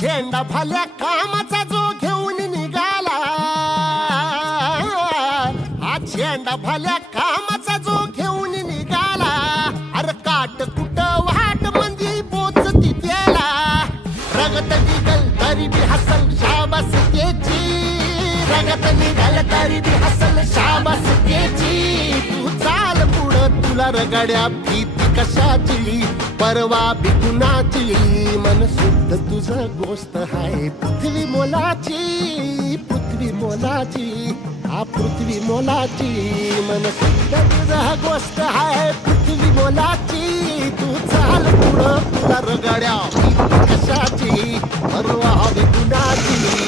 झेंडा भाल्या कामाचा जो घेऊन निघाला, हा झेंडा भाल्या कामाचा जो घेऊन निघाला, अरे काट कुट वाट मंदी पोचती त्याला, रगत निघल तरी बी हसल शाबास त्याची, रगत निघल तरी बी हसल शाबास त्याची. तू चाल पुढं तुला रगड्या भीती कशाची, परवा बी कुणाची, मन शुद्ध तुझं गोष्ट हाय पृथ्वी मोलाची, पृथ्वी मोलाची, हा पृथ्वी मोलाची, मन शुद्ध तुझं गोष्ट हाय पृथ्वी मोलाची. तू चाल पुढं तुला रगड्या भीती कशाची, परवा बी कुणाची.